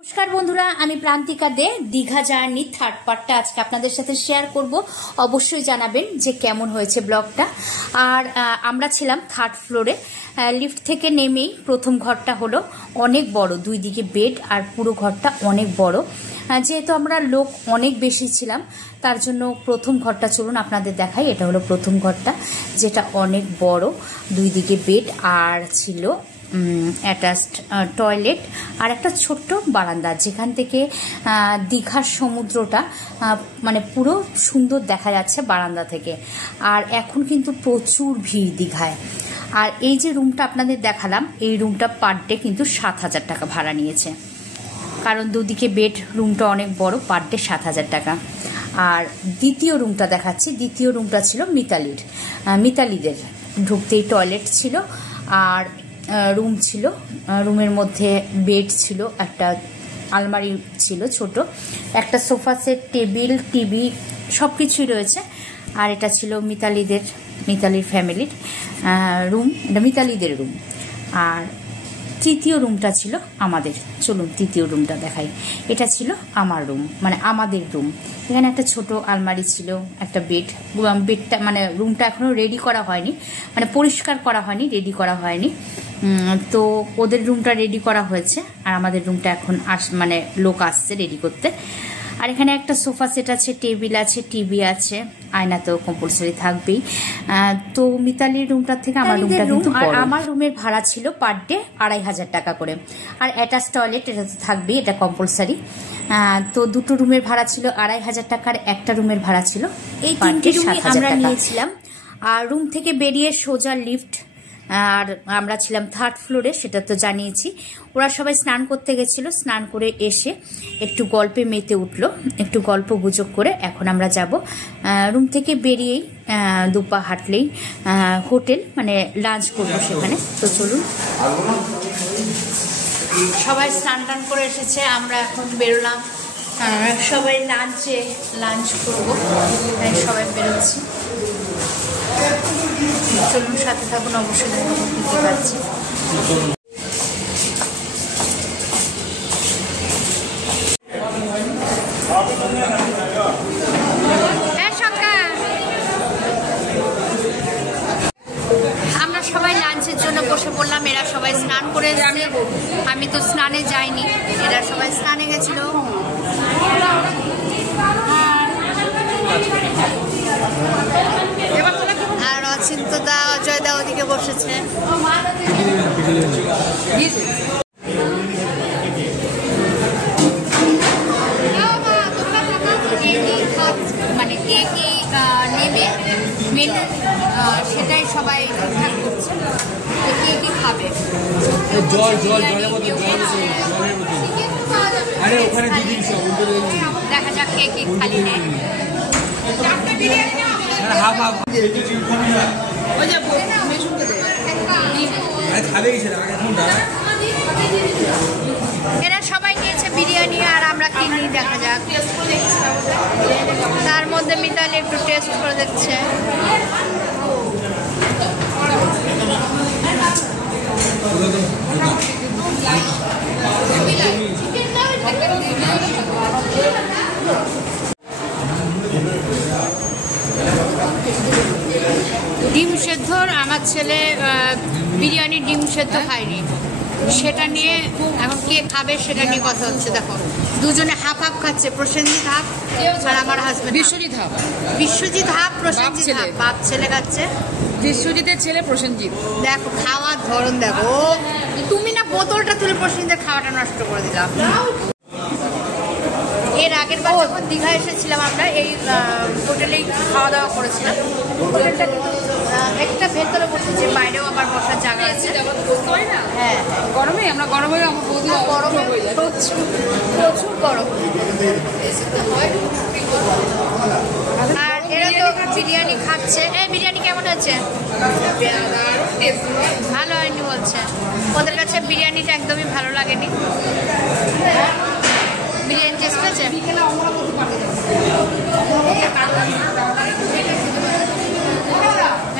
नमस्कार बंधुरा आमी प्रांतिका दे दीघा जार्नी थार्ड पार्टटा आज के आपनादेर साथे शेयर करब। अवश्यई जानाबेन जे केमन हयेछे ब्लगटा। आर आमरा छिलाम थार्ड फ्लोरे। लिफ्ट थेके नेमेई प्रथम घरटा हलो अनेक बड़ो, दुई दिके बेड और पुरो घरटा अनेक बड़ो। जेहेतु आमरा लोक अनेक बेशी छिलाम तार जोन्नो प्रथम घरटा चलुन आपनादेर देखाई। एटा हलो प्रथम घरटा जेटा अनेक बड़ो, दुई दिके बेड और छिलो अटैच्ड टयलेट और एक छोट्ट बारान्दा जेखान थेके दीघार समुद्रटा माने पुरो सुंदर देखा जाच्छे बारान्दा थेके। और एखन किन्तु प्रचुर भीड़ दीघाय। और এই যে রুমটা আপনাদের দেখালাম এই রুমটা পার ডে কিন্তু ৭০০০ টাকা ভাড়া নিয়েছে, কারণ দুদিকে বেড, রুমটা অনেক বড়, পার ডে ৭০০০ টাকা। আর দ্বিতীয় রুমটা দেখাচ্ছি, দ্বিতীয় রুমটা ছিল মিতালিদের। ঢুকতেই টয়লেট ছিল আর रूम छिलो, रूमेर मध्य बेड छिलो, एकटा आलमारी छिलो छोट, एकटा सोफा सेट, टेबिल, टीवी सबकिछुई रयेछे। और एटा छिलो मितालिर फैमिलिर रूम, एटा मितालिদের रूम। और तृतीय रूमटा छिलो आमादेर। चलुन तृतीय रूमटा देखाई। एटा छिलो आमार रूम, माने आमादेर रूम। एखाने एकटा छोटो आलमारी छिलो, एकटा बेड। बेडटा माने रूमटा एखोनो रेडी करा हयनि, माने परिष्कार करा हयनि, रेडी करा हयनि। तो ओদের रूमटा रेडी करा हयेछे और आमादेर रूमटा एखन माने लोक आसছে रेडी करते। और एखाने একটা সোফা সেট আছে, টেবিল আছে, টিভি আছে, আয়না তো কম্পালসারি থাকবেই। তো মিতালির রুমটার থেকে আমার রুমটা কিন্তু বড়। আর আমার রুমের ভাড়া ছিল পার ডে ২৫০০ টাকা করে। আর অ্যাটাচ টয়লেট এটা তো থাকবেই, এটা কম্পালসারি। তো দুটো রুমের ভাড়া ছিল ২৫০০ টাকার, একটা রুমের ভাড়া ছিল এই তিনটে রুমই আমরা নিয়েছিলাম। আর রুম থেকে বেরিয়ে সোজা লিফট। আর আমরা ছিলাম থার্ড ফ্লোরে, সেটা তো জানিয়েছি। ওরা সবাই স্নান করতে গেছিল, স্নান করে এসে একটু গল্পে মেতে উঠলো, একটু গল্প গুজব করে এখন আমরা যাব। রুম থেকে বেরিয়েই দুপা হাঁটলেই হোটেল, মানে লাঞ্চ করবো সেখানে। তো চলুন, সবাই স্নান টান করে এসেছে, আমরা এখন বেরোলাম। সবাই লাঞ্চ করবো, সবাই বেরোচ্ছি। চলুন সাথে থাকুন, অবশ্যই দেখতে পাচ্ছি। আমরা সবাই লাঞ্চের জন্য বসে পড়লাম। এরা সবাই স্নান করে এসেছে, আমি তো স্নানে যাইনি, এরা সবাই স্নানে গেছিল। আর অচিন্তদা, অজয়দা ওদিকে বসেছে। মানে কে কি নেবে মেনু সেটাই সবাই ঠিকঠাক করছে। কে কি খাবে, দেখা যাক কে কি খালি নেয়। এরা সবাই নিয়েছে বিরিয়ানি আর আমরা কিনি, দেখা যাক। তার মধ্যে মিতালি একটু টেস্ট করে দেখছে। ডিম সেদ্ধ, আমার ছেলে বিরিয়ানি ডিম সেদ্ধ খায়নি, সেটা নিয়ে এখন কে খাবে সেটা নিয়ে কথা হচ্ছে। দেখো দুজনে হাফ হাফ খাচ্ছে, প্রসেনজিৎ হাফ আর আমার husband Biswajit half, Prosenjit half. বাপ ছেলে খাচ্ছে, বিশ্বজিতের ছেলে প্রসেনজিৎ। দেখো খাওয়ার ধরন দেখো, তুমি না বোতলটা তুলে প্রসেনজিতের খাওয়াটা নষ্ট করে দিলাম। এর আগের বার যখন দীঘা এসেছিলাম আমরা এই হোটেলেই খাওয়া দাওয়া করেছিলাম। হোটেলটা কিন্তু একটা ভেতরে বসেছে, বাইরেও আবার বসার জায়গা আছে। হ্যাঁ, গরমে আমরা গরমে গরমে প্রচুর গরম। আর এরা তো বিরিয়ানি খাচ্ছে। বিরিয়ানি কেমন হয়েছে? ভালো হয়নি বলছে, ওদের কাছে বিরিয়ানিটা একদমই ভালো লাগেনি। বিরিয়ানি টেস্ট হয়েছে?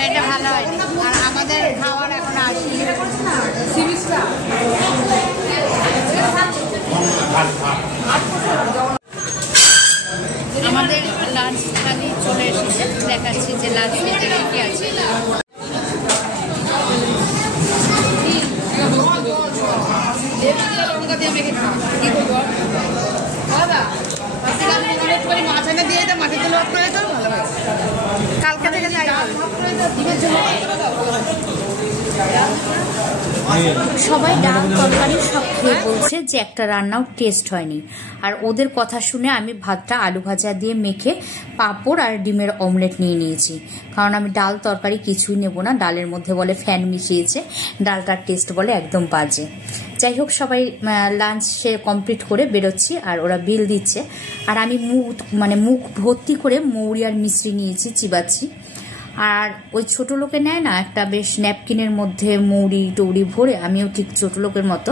এটা ভালো হয়নি। আর আমাদের খাওয়ার এখন আসেনি। আমাদের লাঞ্চ থালি চলে এসেছে, দেখাচ্ছি যে লাঞ্চ মেনুতে কি আছে। কালকে থেকে সবাই ডাল তরকারি সব খেয়ে বলছে যে একটা রান্নাও টেস্ট হয়নি। আর ওদের কথা শুনে আমি ভাতটা আলু ভাজা দিয়ে মেখে পাঁপড় আর ডিমের অমলেট নিয়ে নিয়েছি, কারণ আমি ডাল তরকারি কিছুই নেব না। ডালের মধ্যে বলে ফ্যান মিশিয়েছে, ডালটার টেস্ট বলে একদম বাজে। যাই হোক, সবাই লাঞ্চ সে কমপ্লিট করে বেরোচ্ছি আর ওরা বিল দিচ্ছে। আর আমি মুখ ভর্তি করে মৌরি আর মিশ্রি নিয়েছি, চিবাচ্ছি। আর ওই ছোট লোকে নেয় না একটা বেশ ন্যাপকিনের মধ্যে মৌরি টৌরি ভরে, আমিও ঠিক ছোট লোকের মতো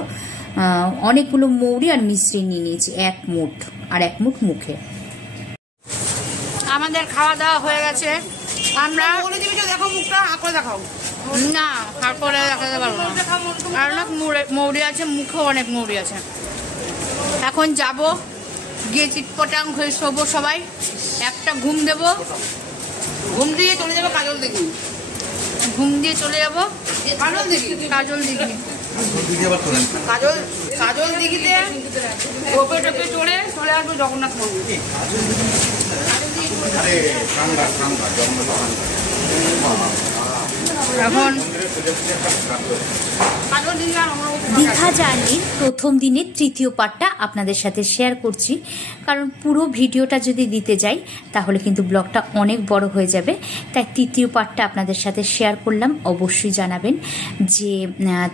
অনেকগুলো মৌরি আর মিশ্রি নিয়ে নিয়েছি, এক মুঠ আর এক মুঠ মুখে। আমাদের খাওয়া দাওয়া হয়ে গেছে। আমরা দেখো মুখটা আঁকড়ে দেখাও না, তারপরে দেখাতে পারবো না, আর অনেক মৌরি আছে, মুখেও অনেক মৌরি আছে। এখন যাব, গিয়ে চিটপটাং হয়ে শোবো সবাই, একটা ঘুম দেবো, ঘুম দিয়ে চলে যাবো কাজল দেখি, ঘুম দিয়ে চলে যাবো কাজল দেখি, কাজল দিঘি, কাজল দিঘিতে টোপে টোপে চলে আসবো জগন্নাথ মন্দির। এখন দীঘা জার্নির প্রথম দিনের তৃতীয় পার্টটা আপনাদের সাথে শেয়ার করছি, কারণ পুরো ভিডিওটা যদি দিতে যাই তাহলে কিন্তু ব্লগটা অনেক বড় হয়ে যাবে। তাই তৃতীয় পার্টটা আপনাদের সাথে শেয়ার করলাম। অবশ্যই জানাবেন যে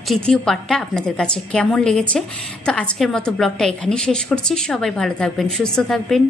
তৃতীয় পার্টটা আপনাদের কাছে কেমন লেগেছে। তো আজকের মতো ব্লগটা এখানেই শেষ করছি। সবাই ভালো থাকবেন, সুস্থ থাকবেন।